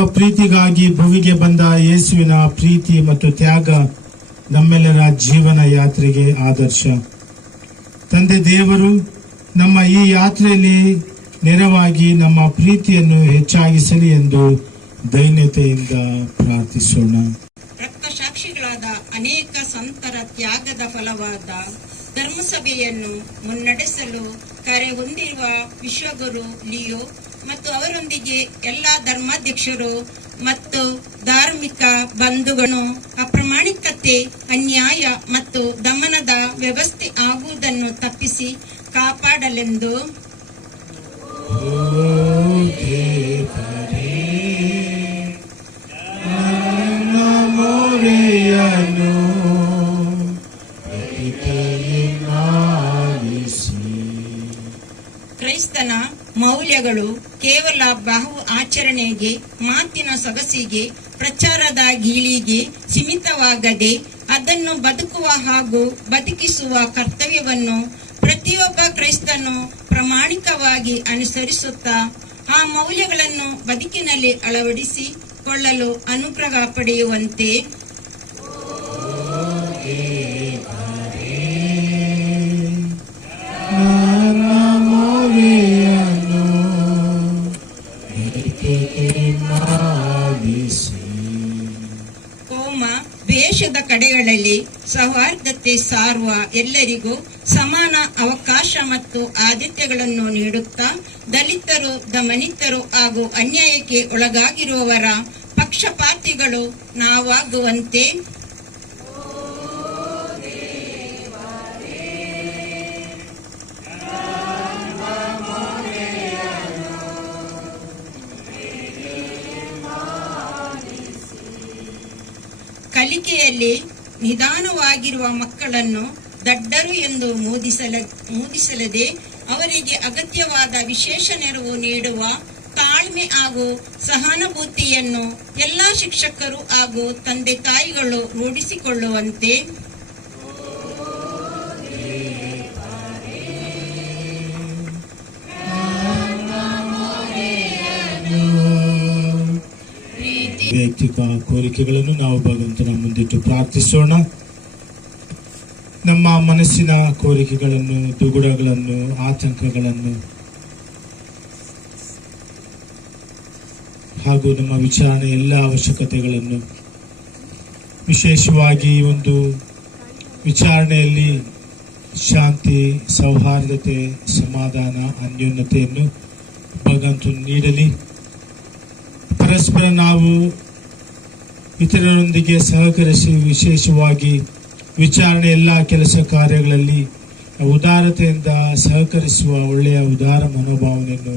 ಮಾನವ ಪ್ರೀತಿಗಾಗಿ ಭುವಿಗೆ ಬಂದ ಯೇಸುವಿನ ಪ್ರೀತಿ ಮತ್ತು ತ್ಯಾಗ ನಮ್ಮೆಲ್ಲರ ಜೀವನ ಯಾತ್ರೆಗೆ ಆದರ್ಶ. ತಂದೆ ದೇವರು ನಮ್ಮ ಈ ಯಾತ್ರೆಯಲ್ಲಿ ನೆರವಾಗಿ ನಮ್ಮ ಪ್ರೀತಿಯನ್ನು ಹೆಚ್ಚಾಗಿಸಲಿ ಎಂದು ದೈನ್ಯತೆಯಿಂದ ಪ್ರಾರ್ಥಿಸೋಣ. ರಕ್ತಸಾಕ್ಷಿಗಳಾದ ಅನೇಕ ಸಂತರ ತ್ಯಾಗದ ಫಲವಾದ ಧರ್ಮಸಭೆಯನ್ನು ಮುನ್ನಡೆಸಲು ಕರೆ ಹೊಂದಿರುವ ವಿಶ್ವಗುರು ಲಿಯೋ ಮತ್ತು ಅವರೊಂದಿಗೆ ಎಲ್ಲ ಧರ್ಮಾಧ್ಯಕ್ಷರು ಮತ್ತು ಧಾರ್ಮಿಕ ಬಂಧುಗಳು ಅಪ್ರಾಮಾಣಿಕತೆ, ಅನ್ಯಾಯ ಮತ್ತು ದಮನದ ವ್ಯವಸ್ಥೆ ಆಗುವುದನ್ನು ತಪ್ಪಿಸಿ ಕಾಪಾಡಲೆಂದು ಕ್ರೈಸ್ತನ ಮೌಲ್ಯಗಳು ಕೇವಲ ಬಹು ಆಚರಣೆಗೆ, ಮಾತಿನ ಸೊಗಸಿಗೆ, ಪ್ರಚಾರದ ಗೀಳಿಗೆ ಸೀಮಿತವಾಗದೆ ಅದನ್ನು ಬದುಕುವ ಹಾಗೂ ಬದುಕಿಸುವ ಕರ್ತವ್ಯವನ್ನು ಪ್ರತಿಯೊಬ್ಬ ಕ್ರೈಸ್ತನು ಪ್ರಾಮಾಣಿಕವಾಗಿ ಅನುಸರಿಸುತ್ತಾ ಆ ಮೌಲ್ಯಗಳನ್ನು ಬದುಕಿನಲ್ಲಿ ಅಳವಡಿಸಿಕೊಳ್ಳಲು ಅನುಗ್ರಹ ಪಡೆಯುವಂತೆ ಕೋಮ ದ್ವೇಷದ ಕಡೆಗಳಲ್ಲಿ ಸೌಹಾರ್ದತೆ ಸಾರುವ ಎಲ್ಲರಿಗೂ ಸಮಾನ ಅವಕಾಶ ಮತ್ತು ಆದ್ಯತೆಗಳನ್ನು ನೀಡುತ್ತಾ ದಲಿತರು, ದಮನಿತರು ಹಾಗೂ ಅನ್ಯಾಯಕ್ಕೆ ಒಳಗಾಗಿರುವವರ ಪಕ್ಷಪಾತಿಗಳು ನಾವಾಗುವಂತೆ ಕಲಿಕೆಯಲ್ಲಿ ನಿಧಾನವಾಗಿರುವ ಮಕ್ಕಳನ್ನು ದಡ್ಡರು ಎಂದು ಮೂದಿಸಲದೆ ಅವರಿಗೆ ಅಗತ್ಯವಾದ ವಿಶೇಷ ನೆರವು ನೀಡುವ ತಾಳ್ಮೆ ಹಾಗೂ ಸಹಾನುಭೂತಿಯನ್ನು ಎಲ್ಲ ಶಿಕ್ಷಕರು ಹಾಗೂ ತಂದೆ ತಾಯಿಗಳು ರೂಢಿಸಿಕೊಳ್ಳುವಂತೆ ವೈಯಕ್ತಿಕ ಕೋರಿಕೆಗಳನ್ನು ನಾವು ಭಗವಂತನ ಮುಂದಿಟ್ಟು ಪ್ರಾರ್ಥಿಸೋಣ. ನಮ್ಮ ಮನಸ್ಸಿನ ಕೋರಿಕೆಗಳನ್ನು, ದುಗುಡಗಳನ್ನು, ಆತಂಕಗಳನ್ನು ಹಾಗೂ ನಮ್ಮ ವಿಚಾರಣೆ ಎಲ್ಲ ಅವಶ್ಯಕತೆಗಳನ್ನು, ವಿಶೇಷವಾಗಿ ಒಂದು ವಿಚಾರಣೆಯಲ್ಲಿ ಶಾಂತಿ, ಸೌಹಾರ್ದತೆ, ಸಮಾಧಾನ, ಅನ್ಯೋನ್ಯತೆಯನ್ನು ಭಗವಂತ ನೀಡಲಿ. ಪರಸ್ಪರ ನಾವು ಇತರರೊಂದಿಗೆ ಸಹಕರಿಸಿ ವಿಶೇಷವಾಗಿ ವಿಚಾರಣೆ ಎಲ್ಲ ಕೆಲಸ ಕಾರ್ಯಗಳಲ್ಲಿ ಉದಾರತೆಯಿಂದ ಸಹಕರಿಸುವ ಒಳ್ಳೆಯ ಉದಾರ ಮನೋಭಾವನೆಯನ್ನು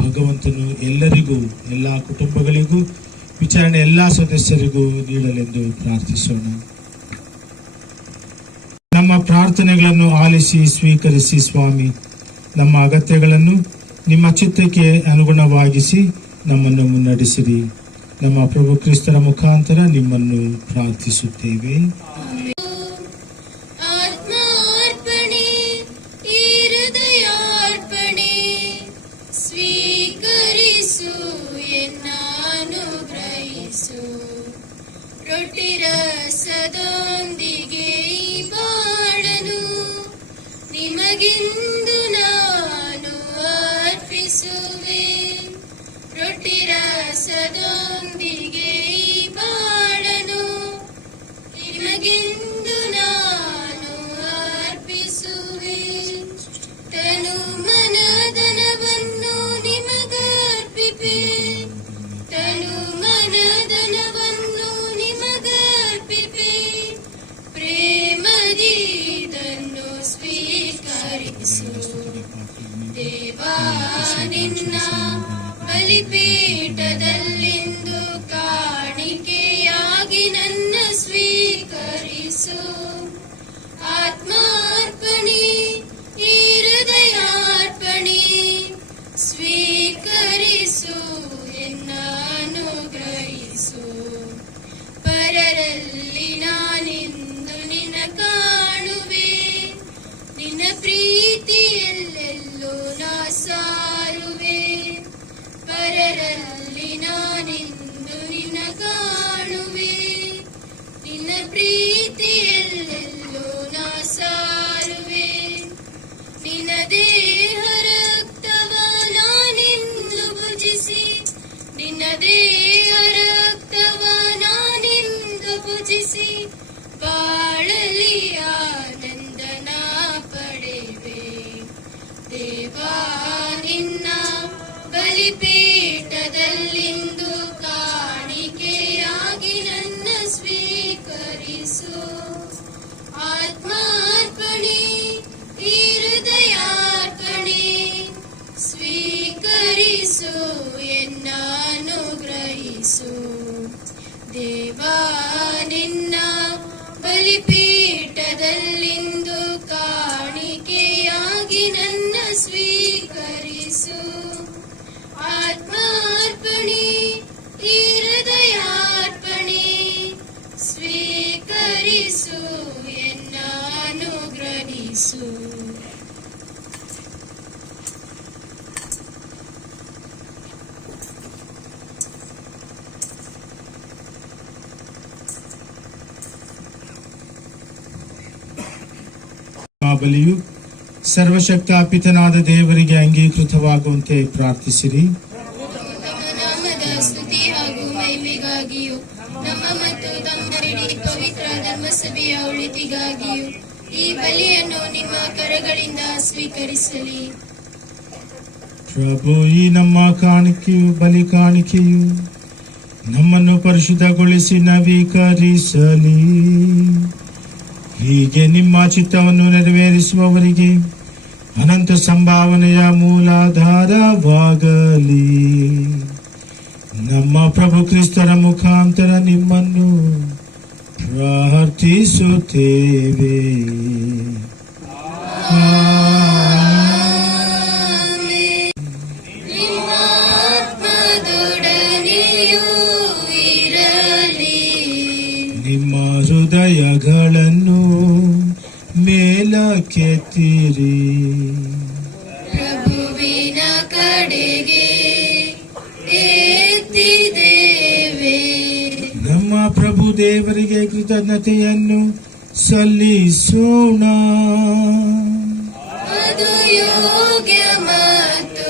ಭಗವಂತನು ಎಲ್ಲರಿಗೂ, ಎಲ್ಲ ಕುಟುಂಬಗಳಿಗೂ, ವಿಚಾರಣೆ ಎಲ್ಲ ಸದಸ್ಯರಿಗೂ ನೀಡಲೆಂದು ಪ್ರಾರ್ಥಿಸೋಣ. ನಮ್ಮ ಪ್ರಾರ್ಥನೆಗಳನ್ನು ಆಲಿಸಿ ಸ್ವೀಕರಿಸಿ ಸ್ವಾಮಿ. ನಮ್ಮ ಅಗತ್ಯಗಳನ್ನು ನಿಮ್ಮ ಚಿತ್ತಕ್ಕೆ ಅನುಗುಣವಾಗಿಸಿ ನಮ್ಮನ್ನು ಮುನ್ನಡೆಸಿರಿ. ನಮ್ಮ ಪ್ರಭು ಕ್ರಿಸ್ತರ ಮುಖಾಂತರ ನಿಮ್ಮನ್ನು ಪ್ರಾರ್ಥಿಸುತ್ತೇವೆ. ಆತ್ಮಾರ್ಪಣೆ, ಹೃದಯಾರ್ಪಣೆ ಸ್ವೀಕರಿಸು, ಎನ್ನಾನುಗ್ರಹಿಸು. ರೊಟ್ಟಿ ರಸದೊಂದಿಗೆ ಬಾಳನು ನಿಮಗಿಂದು ನಾನು ಅರ್ಪಿಸುವೆ. ರೊಟ್ಟಿ ರಸದೊಂದಿಗೆ ಬಾಳನು ನಿಮಗೆಂದು ನಾನು ಅರ್ಪಿಸುವೆ. ತನು ಮನಧನವನ್ನು ನಿಮಗರ್ಪಿಪೆ, ತನು ಮನಧನವನ್ನು ನಿಮಗರ್ಪಿಪೆ. ಪ್ರೇಮದಿದನ್ನು ಸ್ವೀಕರಿಸು. ದೇವಾ ನಿನ್ನ ಬಲಿಪೀಠದಲ್ಲಿಂದು ಕಾಣಿಕೆಯಾಗಿ ನನ್ನ ಸ್ವೀಕರಿಸು. ಆತ್ಮಾರ್ಪಣೆ, ಹೃದಯಾರ್ಪಣೆ ಸ್ವೀಕರಿಸು, ಎನ್ನಾನುಗ್ರಹಿಸು. ಪರರಲ್ಲಿ ನಾನಿಂದು ನಿನ್ನ ಕಾಣುವೆ, ನಿನ್ನ ಪ್ರೀತಿ ಎಲ್ಲೆಲ್ಲೂ ನಾ ಸಾರುವೆ. ಪ್ರೀತಿ ಎಲ್ಲೆಲ್ಲೂ ನಾ ಸಾರುವೆ. ನಿನ್ನ ದೇಹ ರಕ್ತವ ನಾನಿಂದು ಭುಜಿಸಿ, ನಿನ್ನ ದೇಹ ರಕ್ತವ ನಾನಿಂದು ಭುಜಿಸಿ, ಬಾಳಲಿ ಆನಂದನ ಪಡೆವೆ. ದೇವಾ ನಿನ್ನ ಬಲಿಪೀಠದಲ್ಲಿಂದು ಕಾಣಿಕೆಯಾಗಿ ನನ್ನ ಸ್ವೀಕರಿಸು. ಆತ್ಮಾರ್ಪಣೆ ಈ ಹೃದಯಾರ್ಪಣೆ ಸ್ವೀಕರಿಸು, ಎನ್ನನುಗ್ರಹಿಸು. ದೇವಾ ನಿನ್ನ ಬಲಿಪೀಠದಲ್ಲಿಂದು ಕಾಣಿಕೆಯಾಗಿ ನನ್ನ ಸ್ವೀಕರಿಸು. ಆತ್ಮಾರ್ಪಣೆ ಈ ಹೃದಯಾರ್ಪಣೆ ಸ್ವೀಕರಿಸು, ಎನ್ನನುಗ್ರಹಿಸು. ಆ ಬಲಿಯು ಸರ್ವಶಕ್ತ ಪಿತನಾದ ದೇವರಿಗೆ ಅಂಗೀಕೃತವಾಗುವಂತೆ ಪ್ರಾರ್ಥಿಸಿರಿ. ತಮ್ಮ ನಾಮದ ಸ್ತುತಿ ಹಾಗೂ ಮಹಿಮೆಗಾಗಿಯೂ ನಮ್ಮ ಮತ್ತು ತಮ್ಮ ಇಡೀ ಪವಿತ್ರ ಧರ್ಮಸಭೆಯ ಒಳಿತಿಗಾಗಿಯೂ ಈ ಬಲಿಯನ್ನು ನಿಮ್ಮ ಕರಗಳಿಂದ ಸ್ವೀಕರಿಸಲಿ. ಪ್ರಭು, ಈ ನಮ್ಮ ಬಲಿ ಕಾಣಿಕೆಯು ನಮ್ಮನ್ನು ಪರಿಶುದ್ಧಗೊಳಿಸಿ ನವೀಕರಿಸಲಿ. ಹೀಗೆ ನಿಮ್ಮ ಚಿತ್ತವನ್ನು ನೆರವೇರಿಸುವವರಿಗೆ ಅನಂತ ಸಂಭಾವನೆಯ ಮೂಲಾಧಾರವಾಗಲಿ. ನಮ್ಮ ಪ್ರಭು ಕ್ರಿಸ್ತರ ಮುಖಾಂತರ ನಿಮ್ಮನ್ನು ಪ್ರಾರ್ಥಿಸುತ್ತೇವೆ. ನಿಮ್ಮ ಆತ್ಮದೊಡನೆಯೂ ಇರಲಿ. ನಿಮ್ಮ ಹೃದಯಗಳನ್ನು ಮೇಲಕ್ಕೆತ್ತಿರಿ. ಪ್ರಭುವಿನ ಕಡೆಗೆ ಎತ್ತಿದ್ದೇವೆ. ನಮ್ಮ ಪ್ರಭು ದೇವರಿಗೆ ಕೃತಜ್ಞತೆಯನ್ನು ಸಲ್ಲಿಸೋಣ. ಅದು ಯೋಗ್ಯ ಮತ್ತು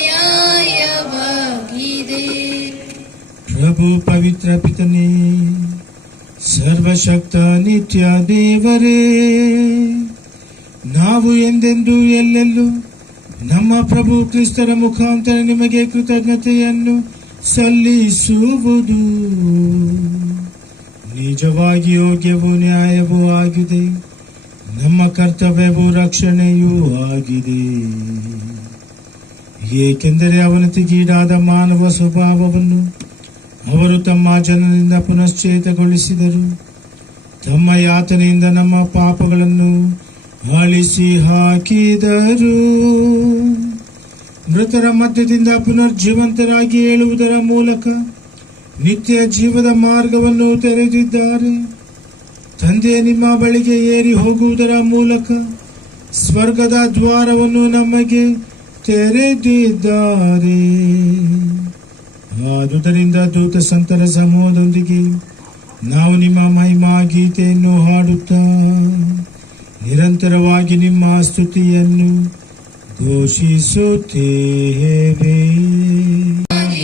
ನ್ಯಾಯವಾಗಿದೆ. ಪ್ರಭು ಪವಿತ್ರ ಪಿತನೇ, ಸರ್ವಶಕ್ತ ನಿತ್ಯ ದೇವರೇ, ನಾವು ಎಂದೆಂದೂ ಎಲ್ಲೆಲ್ಲೂ ನಮ್ಮ ಪ್ರಭು ಕ್ರಿಸ್ತರ ಮುಖಾಂತರ ನಿಮಗೆ ಕೃತಜ್ಞತೆಯನ್ನು ಸಲ್ಲಿಸುವುದು ನಿಜವಾಗಿ ಯೋಗ್ಯವೂ ನ್ಯಾಯವೂ ಆಗಿದೆ. ನಮ್ಮ ಕರ್ತವ್ಯವೂ ರಕ್ಷಣೆಯೂ ಆಗಿದೆ. ಏಕೆಂದರೆ ಅವನತಿಗೀಡಾದ ಮಾನವ ಸ್ವಭಾವವನ್ನು ಅವರು ತಮ್ಮ ಜನರಿಂದ ಪುನಶ್ಚೇತಗೊಳಿಸಿದರು. ತಮ್ಮ ಯಾತನೆಯಿಂದ ನಮ್ಮ ಪಾಪಗಳನ್ನು ಅಳಿಸಿ ಹಾಕಿದರು. ಮೃತರ ಮಧ್ಯದಿಂದ ಪುನರ್ಜೀವಂತರಾಗಿ ಏಳುವುದರ ಮೂಲಕ ನಿತ್ಯ ಜೀವದ ಮಾರ್ಗವನ್ನು ತೆರೆದಿದ್ದಾರೆ. ತಂದೆ ನಿಮ್ಮ ಬಳಿಗೆ ಏರಿ ಹೋಗುವುದರ ಮೂಲಕ ಸ್ವರ್ಗದ ದ್ವಾರವನ್ನು ನಮಗೆ ತೆರೆದಿದ್ದಾರೆ. ಆದುದರಿಂದ ದೂತ ಸಂತರ ಸಮೂಹದೊಂದಿಗೆ ನಾವು ನಿಮ್ಮ ಮಹಿಮಾ ಗೀತೆಯನ್ನು ಹಾಡುತ್ತಾ ನಿರಂತರವಾಗಿ ನಿಮ್ಮ ಸ್ತುತಿಯನ್ನು ಘೋಷಿಸುತ್ತೇವೆ.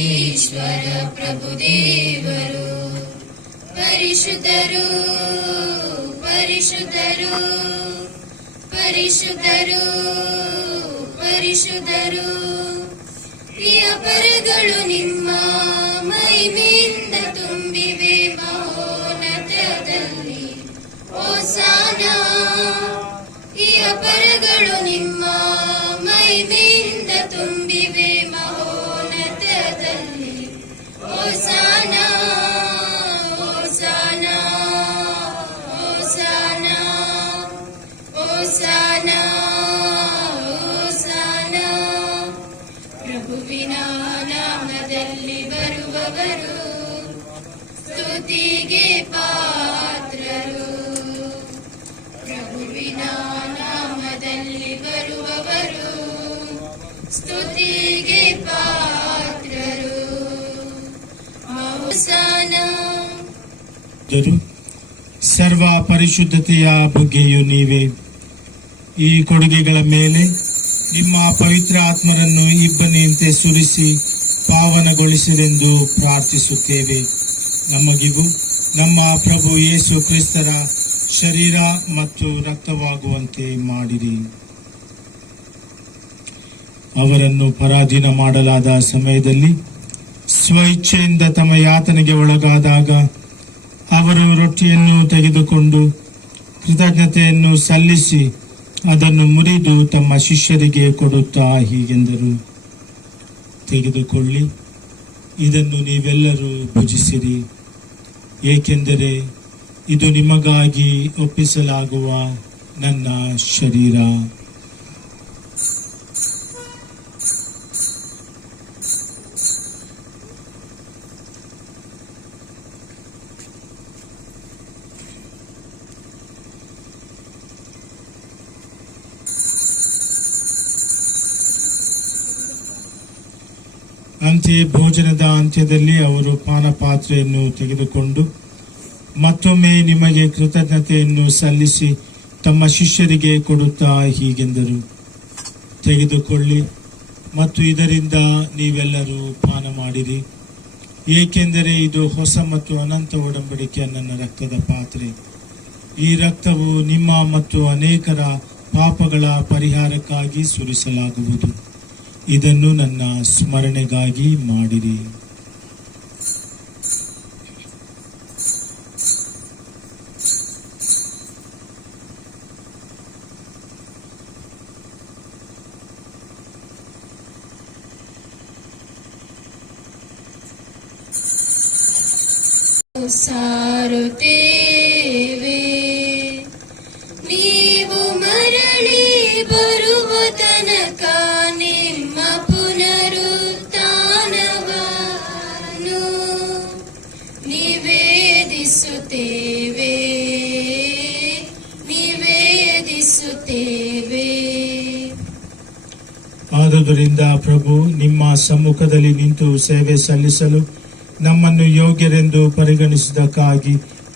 ಈಶ್ವರ ಪ್ರಭು ದೇವರು ಪರಿಶುದ್ಧರು, ಪರಿಶುದ್ಧರು, ಪರಿಶುದ್ಧರು, ಪರಿಶುದ್ಧರು. ಪ್ರಿಯ ಪರಗಳು ನಿಮ್ಮ ಮಹಿಮೆಯಿಂದ ತುಂಬಿವೆ ಮಹೋನ್ನತದಲ್ಲಿ. ಹೋಸಾನ. ಪ್ರಿಯ ಪರಗಳು ನಿಮ್ಮ ಮಹಿಮೆಯಿಂದ ತುಂಬಿವೆ ಮಹೋನ್ನತದಲ್ಲಿ. ಹೋಸಾನ, ಹೋಸಾನ, ಹೋಸಾನ, ಹೋಸಾನ, ಹೋಸಾನ. ಪ್ರಭುವಿನ ನಾಮದಲ್ಲಿ ಬರುವವರು ಸ್ತುತಿಗೆ ಪಾತ್ರರು. ಪ್ರಭುವಿನ ನಾಮದಲ್ಲಿ ಬರುವವರು ಸ್ತುತಿಗೆ ಪಾತ್ರರು. ಹೋಸಾನ. ಸರ್ವ ಪರಿಶುದ್ಧತೆಯ ಬುಗ್ಗೆಯು ನೀವೇ. ಈ ಕೊಡುಗೆಗಳ ಮೇಲೆ ನಿಮ್ಮ ಪವಿತ್ರ ಆತ್ಮರನ್ನು ಇಬ್ಬನಿಯಂತೆ ಸುರಿಸಿ ಪಾವನಗೊಳಿಸಿರೆಂದು ಪ್ರಾರ್ಥಿಸುತ್ತೇವೆ. ನಮಗಿವು ನಮ್ಮ ಪ್ರಭು ಯೇಸು ಕ್ರಿಸ್ತರ ಶರೀರ ಮತ್ತು ರಕ್ತವಾಗುವಂತೆ ಮಾಡಿರಿ. ಅವರನ್ನು ಪರಾಧೀನ ಮಾಡಲಾದ ಸಮಯದಲ್ಲಿ ಸ್ವಇಚ್ಛೆಯಿಂದ ತಮ್ಮ ಯಾತನೆಗೆ ಒಳಗಾದಾಗ ಅವರು ರೊಟ್ಟಿಯನ್ನು ತೆಗೆದುಕೊಂಡು ಕೃತಜ್ಞತೆಯನ್ನು ಸಲ್ಲಿಸಿ ಅದನ್ನು ಮುರಿದು ತಮ್ಮ ಶಿಷ್ಯರಿಗೆ ಕೊಡುತ್ತಾ ಹೀಗೆಂದರು, ತೆಗೆದುಕೊಳ್ಳಿ, ಇದನ್ನು ನೀವೆಲ್ಲರೂ ಭುಜಿಸಿರಿ, ಏಕೆಂದರೆ ಇದು ನಿಮಗಾಗಿ ಒಪ್ಪಿಸಲಾಗುವ ನನ್ನ ಶರೀರ. ಅಂತೆಯೇ ಭೋಜನದ ಅಂತ್ಯದಲ್ಲಿ ಅವರು ಪಾನಪಾತ್ರೆಯನ್ನು ತೆಗೆದುಕೊಂಡು ಮತ್ತೊಮ್ಮೆ ನಿಮಗೆ ಕೃತಜ್ಞತೆಯನ್ನು ಸಲ್ಲಿಸಿ ತಮ್ಮ ಶಿಷ್ಯರಿಗೆ ಕೊಡುತ್ತಾ ಹೀಗೆಂದರು, ತೆಗೆದುಕೊಳ್ಳಿ ಮತ್ತು ಇದರಿಂದ ನೀವೆಲ್ಲರೂ ಪಾನ ಮಾಡಿರಿ, ಏಕೆಂದರೆ ಇದು ಹೊಸ ಮತ್ತು ಅನಂತ ಒಡಂಬಡಿಕೆಯ ನನ್ನ ರಕ್ತದ ಪಾತ್ರೆ. ಈ ರಕ್ತವು ನಿಮ್ಮ ಮತ್ತು ಅನೇಕರ ಪಾಪಗಳ ಪರಿಹಾರಕ್ಕಾಗಿ ಸುರಿಸಲಾಗುವುದು. ಇದನ್ನು ನನ್ನ ಸ್ಮರಣೆಗಾಗಿ ಮಾಡಿರಿ. ಸಾರುತ್ತೇವೆ ನೀವು ಮರಳಿ ಬರುವ ತನಕ ನಿಮ್ಮ ಪುನರುತ್ಥಾನವನ್ನು ನಿವೇದಿಸುತ್ತೇವೆ. ಆದುದರಿಂದ ಪ್ರಭು, ನಿಮ್ಮ ಸಮ್ಮುಖದಲ್ಲಿ ನಿಂತು ಸೇವೆ ಸಲ್ಲಿಸಲು ನಮ್ಮನ್ನು ಯೋಗ್ಯರೆಂದು ಪರಿಗಣಿಸಿದ್ದಕ್ಕಾಗಿ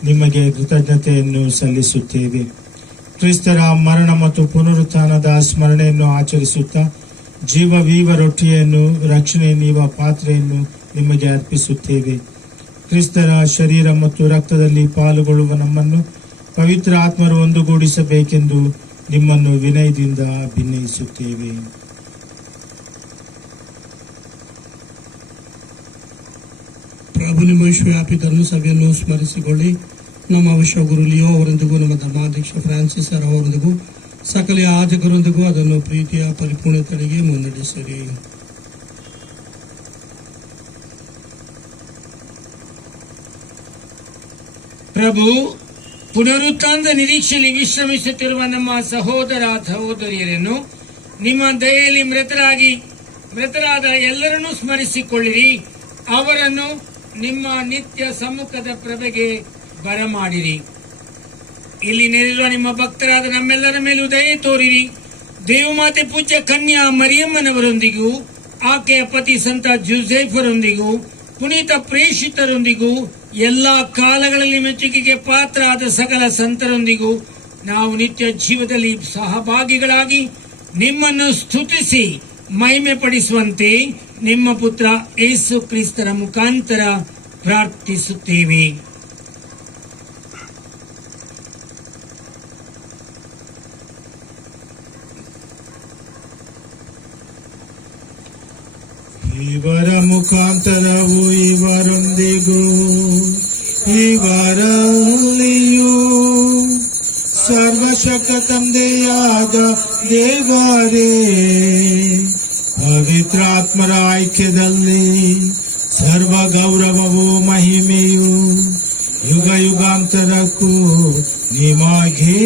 ನಿಮಗೆ ಕೃತಜ್ಞತೆಯನ್ನು ಸಲ್ಲಿಸುತ್ತೇವೆ. ಕ್ರಿಸ್ತರ ಮರಣ ಮತ್ತು ಪುನರುತ್ಥಾನದ ಸ್ಮರಣೆಯನ್ನು ಆಚರಿಸುತ್ತಾ ಜೀವವೀವ ರೊಟ್ಟಿಯನ್ನು, ರಕ್ಷಣೆ ನೀವ ಪಾತ್ರೆಯನ್ನು ನಿಮಗೆ ಅರ್ಪಿಸುತ್ತೇವೆ. ಕ್ರಿಸ್ತರ ಶರೀರ ಮತ್ತು ರಕ್ತದಲ್ಲಿ ಪಾಲುಗೊಳ್ಳುವ ನಮ್ಮನ್ನು ಪವಿತ್ರ ಆತ್ಮರು ಒಂದುಗೂಡಿಸಬೇಕೆಂದು ನಿಮ್ಮನ್ನು ವಿನಯದಿಂದ ಭಿನ್ನಯಿಸುತ್ತೇವೆ. ಪ್ರಭು ನಿಮ್ಮ ವಿಶ್ವವ್ಯಾಪಿ ಧರ್ಮಸಭೆಯನ್ನು ಸ್ಮರಿಸಿಕೊಳ್ಳಿ. ನಮ್ಮ ವಿಶ್ವಗುರು ಲಿಯೋ ಅವರೊಂದಿಗೂ ನಮ್ಮ ಧರ್ಮಾಧ್ಯಕ್ಷ ಫ್ರಾನ್ಸಿಸ್ ಅವರೊಂದಿಗೂ ಸಕಲ ಯಾಜಕರೊಂದಿಗೂ ಅದನ್ನು ಪ್ರೀತಿಯ ಪರಿಪೂರ್ಣತೆಗೆ ಮುನ್ನಡೆಸಿರಿ. ಪ್ರಭು, ಪುನರುತ್ಥಾನದ ನಿರೀಕ್ಷೆಯಲ್ಲಿ ವಿಶ್ರಮಿಸುತ್ತಿರುವ ನಮ್ಮ ಸಹೋದರ ಸಹೋದರಿಯರನ್ನು ನಿಮ್ಮ ದಯೆಯಲ್ಲಿ ಮೃತರಾದ ಎಲ್ಲರನ್ನೂ ಸ್ಮರಿಸಿಕೊಳ್ಳಿರಿ. ಅವರನ್ನು ನಿಮ್ಮ ನಿತ್ಯ ಸಮ್ಮುಖದ ಪ್ರಭೆಗೆ ಬರಮಾಡಿರಿ. ಇಲ್ಲಿ ನೆರೆದಿರುವ ನಿಮ್ಮ ಭಕ್ತರಾದ ನಮ್ಮೆಲ್ಲರ ಮೇಲೂ ದಯೆ ತೋರಿರಿ. ದೇವಮಾತೆ ಪೂಜ್ಯ ಕನ್ಯಾ ಮರಿಯಮ್ಮನವರೊಂದಿಗೂ ಆಕೆಯ ಪತಿ ಸಂತ ಜೋಸೆಫರೊಂದಿಗೂ ಪುನೀತ ಪ್ರೇಷಿತರೊಂದಿಗೂ ಎಲ್ಲಾ ಕಾಲಗಳಲ್ಲಿ ಮೆಚ್ಚುಗೆಗೆ ಪಾತ್ರ ಆದ ಸಕಲ ಸಂತರೊಂದಿಗೂ ನಾವು ನಿತ್ಯ ಜೀವದಲ್ಲಿ ಸಹಭಾಗಿಗಳಾಗಿ ನಿಮ್ಮನ್ನು ಸ್ತುತಿಸಿ ಮಹಿಮೆ ಪಡಿಸುವಂತೆ ನಿಮ್ಮ ಪುತ್ರ ಯೇಸು ಕ್ರಿಸ್ತರ ಮುಖಾಂತರ ಪ್ರಾರ್ಥಿಸುತ್ತೇವೆ. ಇವರ ಮುಖಾಂತರವು ಇವರೊಂದಿಗೂ ಇವರಲ್ಲಿಯೂ ಸರ್ವಶಕ್ತ ತಂದೆಯಾದ ದೇವರೇ, ಪವಿತ್ರಾತ್ಮರ ಐಕ್ಯದಲ್ಲಿ ಸರ್ವ ಗೌರವವು ಮಹಿಮೆಯು ಯುಗ ಯುಗಾಂತರಕ್ಕೂ ನಿಮಗೆ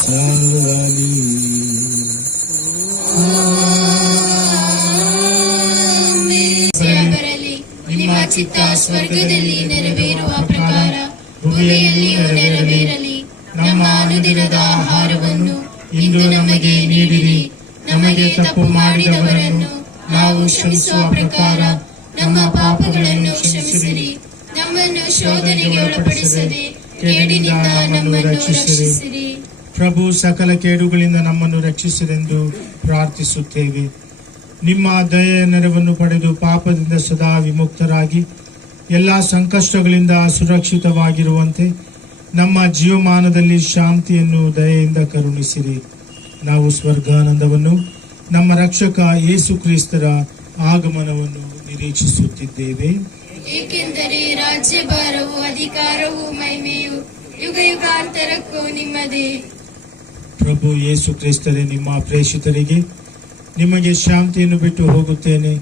ಸಲ್ಲಲಿ. ಬರಲಿ. ನಿಮ್ಮ ಚಿತ್ತ ಸ್ವರ್ಗದಲ್ಲಿ ನೆರವೇರುವ ಪ್ರಕಾರ ಭೂಮಿಯಲ್ಲಿಯೂ ನೆರವೇರಲಿ. ನಮ್ಮ ಅನುದಿನದ ಆಹಾರವನ್ನು ಇಂದು ನಮಗೆ ನೀಡಿರಿ. ನಮಗೆ ತಪ್ಪು ಮಾಡಿದವರನ್ನು ನಾವು ಕ್ಷಮಿಸುವ ಪ್ರಕಾರ ನಮ್ಮ ಪಾಪಗಳನ್ನು ಕ್ಷಮಿಸಿರಿ. ನಮ್ಮನ್ನು ಶೋಧನೆಗೆ ಒಳಪಡಿಸದೆ ಕೇಡಿನಿಂದ ನಮ್ಮನ್ನು ರಕ್ಷಿಸಿರಿ. ಪ್ರಭು ಸಕಲ ಕೇಡುಗಳಿಂದ ನಮ್ಮನ್ನು ರಕ್ಷಿಸಿರೆಂದು ಪ್ರಾರ್ಥಿಸುತ್ತೇವೆ. ನಿಮ್ಮ ದಯೆಯ ನೆರವನ್ನು ಪಡೆದು ಪಾಪದಿಂದ ಸದಾ ವಿಮುಕ್ತರಾಗಿ ಎಲ್ಲ ಸಂಕಷ್ಟಗಳಿಂದ ಸುರಕ್ಷಿತವಾಗಿರುವಂತೆ ನಮ್ಮ ಜೀವಮಾನದಲ್ಲಿ ಶಾಂತಿಯನ್ನು ದಯೆಯಿಂದ ಕರುಣಿಸಿರಿ. ನಾವು ಸ್ವರ್ಗಾನಂದವನ್ನು ನಮ್ಮ ರಕ್ಷಕ ಯೇಸು ಕ್ರಿಸ್ತರ ಆಗಮನವನ್ನು ನಿರೀಕ್ಷಿಸುತ್ತಿದ್ದೇವೆ. ಏಕೆಂದರೆ ರಾಜ್ಯಭಾರವು, ಅಧಿಕಾರವು, ಮಹಿಮೆಯು ಯುಗ ಯುಗಾಂತರಕ್ಕೂ ನಿಮ್ಮದೇ. ಪ್ರಭು ಯೇಸು ಕ್ರಿಸ್ತರೇ, ನಿಮ್ಮ ಪ್ರೇಷಿತರಿಗೆ ನಿಮಗೆ ಶಾಂತಿಯನ್ನು ಬಿಟ್ಟು ಹೋಗುತ್ತೇನೆ,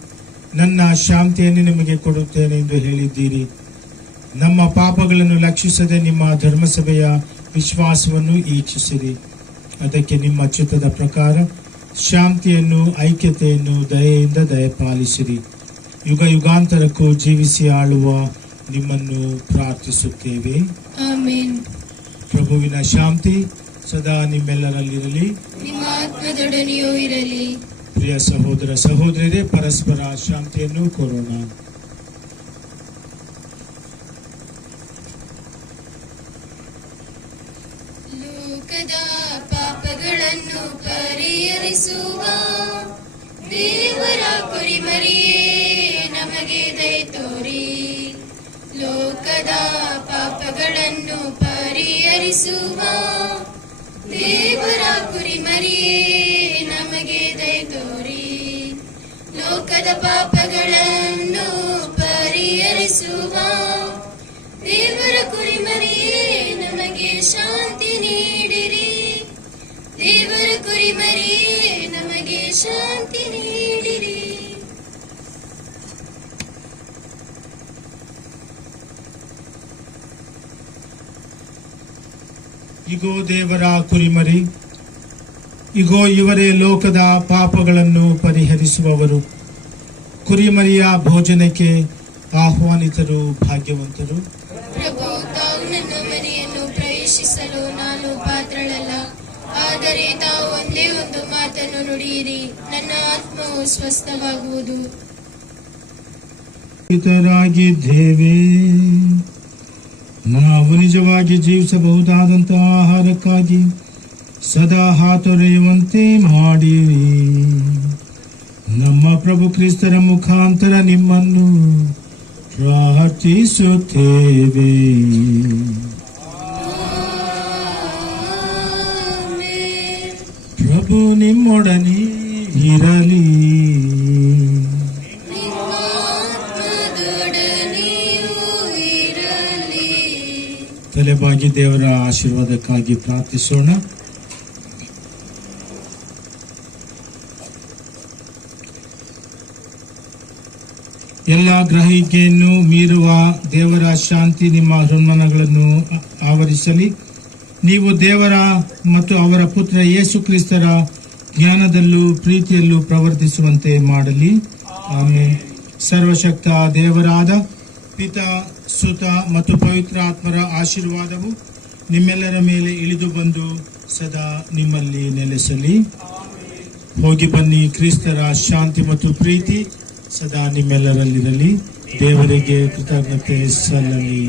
ನನ್ನ ಶಾಂತಿಯನ್ನು ನಿಮಗೆ ಕೊಡುತ್ತೇನೆ ಎಂದು ಹೇಳಿದ್ದೀರಿ. ನಮ್ಮ ಪಾಪಗಳನ್ನು ಲಕ್ಷಿಸದೆ ನಿಮ್ಮ ಧರ್ಮಸಭೆಯ ವಿಶ್ವಾಸವನ್ನು ಈಕ್ಷಿಸಿರಿ. ಅದಕ್ಕೆ ನಿಮ್ಮ ಚಿತ್ತದ ಪ್ರಕಾರ ಶಾಂತಿಯನ್ನು, ಐಕ್ಯತೆಯನ್ನು ದಯೆಯಿಂದ ದಯಪಾಲಿಸಿರಿ. ಯುಗ ಯುಗಾಂತರಕ್ಕೂ ಜೀವಿಸಿ ಆಳುವ ನಿಮ್ಮನ್ನು ಪ್ರಾರ್ಥಿಸುತ್ತೇವೆ. ಆಮೆನ್. ಪ್ರಭುವಿನ ಶಾಂತಿ ಸದಾ ನಿಮ್ಮೆಲ್ಲರಲ್ಲಿರಲಿ, ನಿಮ್ಮ ಆತ್ಮದೊಡನೆಯೂ ಇರಲಿ. ಪ್ರಿಯ ಸಹೋದರ ಸಹೋದರಿಯರೇ, ಪರಸ್ಪರ ಶಾಂತಿಯನ್ನು ಕೋರೋಣ. ಲೋಕದ ಪಾಪಗಳನ್ನು ಪರಿಹರಿಸುವ ದೇವರ ಕುರಿಮರಿಯೇ, ನಮಗೆ ದಯೆ ತೋರಿ. ಲೋಕದ ಪಾಪಗಳನ್ನು ಪರಿಹರಿಸುವ ದೇವರ ಕುರಿಮರಿಯೇ, ನಮಗೆ ದಯೆ ತೋರಿ. ಲೋಕದ ಪಾಪಗಳನ್ನು ಪರಿಹರಿಸುವ ದೇವರ ಕುರಿಮರಿಯೇ, ನಮಗೆ ಶಾಂತಿ ನೀಡಿರಿ. ದೇವರ ಕುರಿಮರಿಯೇ, ನಮಗೆ ಶಾಂತಿ ನೀಡಿರಿ. ಇಗೋ ದೇವರ ಕುರಿಮರಿ, ಇಗೋ ಇವರೇ ಲೋಕದ ಪಾಪಗಳನ್ನು ಪರಿಹರಿಸುವವರು. ಕುರಿಮರಿಯ ಭೋಜನಕ್ಕೆ ಆಹ್ವಾನಿತರು ಭಾಗ್ಯವಂತರು. ಪ್ರಭು, ತಾವು ನನ್ನ ಮನೆಯನ್ನು ಪ್ರವೇಶಿಸಲು ನಾನು ಪಾತ್ರಳಲ್ಲ, ಆದರೆ ತಾವು ಒಂದೇ ಒಂದು ಮಾತನ್ನು ನುಡಿಯಿರಿ, ನನ್ನ ಆತ್ಮವು ಸ್ವಸ್ಥವಾಗುವುದು. ಇತರಾಗಿದ್ದೇವೆ, ನಾವು ನಿಜವಾಗಿ ಜೀವಿಸಬಹುದಾದಂತಹ ಆಹಾರಕ್ಕಾಗಿ ಸದಾ ಹಾತೊರೆಯುವಂತೆ ಮಾಡಿರಿ. ನಮ್ಮ ಪ್ರಭು ಕ್ರಿಸ್ತರ ಮುಖಾಂತರ ನಿಮ್ಮನ್ನು ಪ್ರಾರ್ಥಿಸುತ್ತೇವೆ. ಪ್ರಭು ನಿಮ್ಮೊಡನೆ ಇರಲಿ. ತಲೆಬಾಗಿ ದೇವರ ಆಶೀರ್ವಾದಕ್ಕಾಗಿ ಪ್ರಾರ್ಥಿಸೋಣ. ಎಲ್ಲ ಗ್ರಹಿಕೆಯನ್ನು ಮೀರುವ ದೇವರ ಶಾಂತಿ ನಿಮ್ಮ ಹೃನ್ಮನಗಳನ್ನು ಆವರಿಸಲಿ. ನೀವು ದೇವರ ಮತ್ತು ಅವರ ಪುತ್ರ ಯೇಸು ಕ್ರಿಸ್ತರ ಜ್ಞಾನದಲ್ಲೂ ಪ್ರೀತಿಯಲ್ಲೂ ಪ್ರವರ್ತಿಸುವಂತೆ ಮಾಡಲಿ. ಆಮೇಲೆ ಸರ್ವಶಕ್ತ ದೇವರಾದ ಪಿತಾ, ಸುತ ಮತ್ತು ಪವಿತ್ರ ಆತ್ಮರ ಆಶೀರ್ವಾದವು ನಿಮ್ಮೆಲ್ಲರ ಮೇಲೆ ಇಳಿದು ಬಂದು ಸದಾ ನಿಮ್ಮಲ್ಲಿ ನೆಲೆಸಲಿ. ಹೋಗಿ ಬನ್ನಿ. ಕ್ರಿಸ್ತರ ಶಾಂತಿ ಮತ್ತು ಪ್ರೀತಿ ಸದಾ ನಿಮ್ಮೆಲ್ಲರಲ್ಲಿರಲಿ. ದೇವರಿಗೆ ಕೃತಜ್ಞತೆ ಸಲ್ಲಲಿ.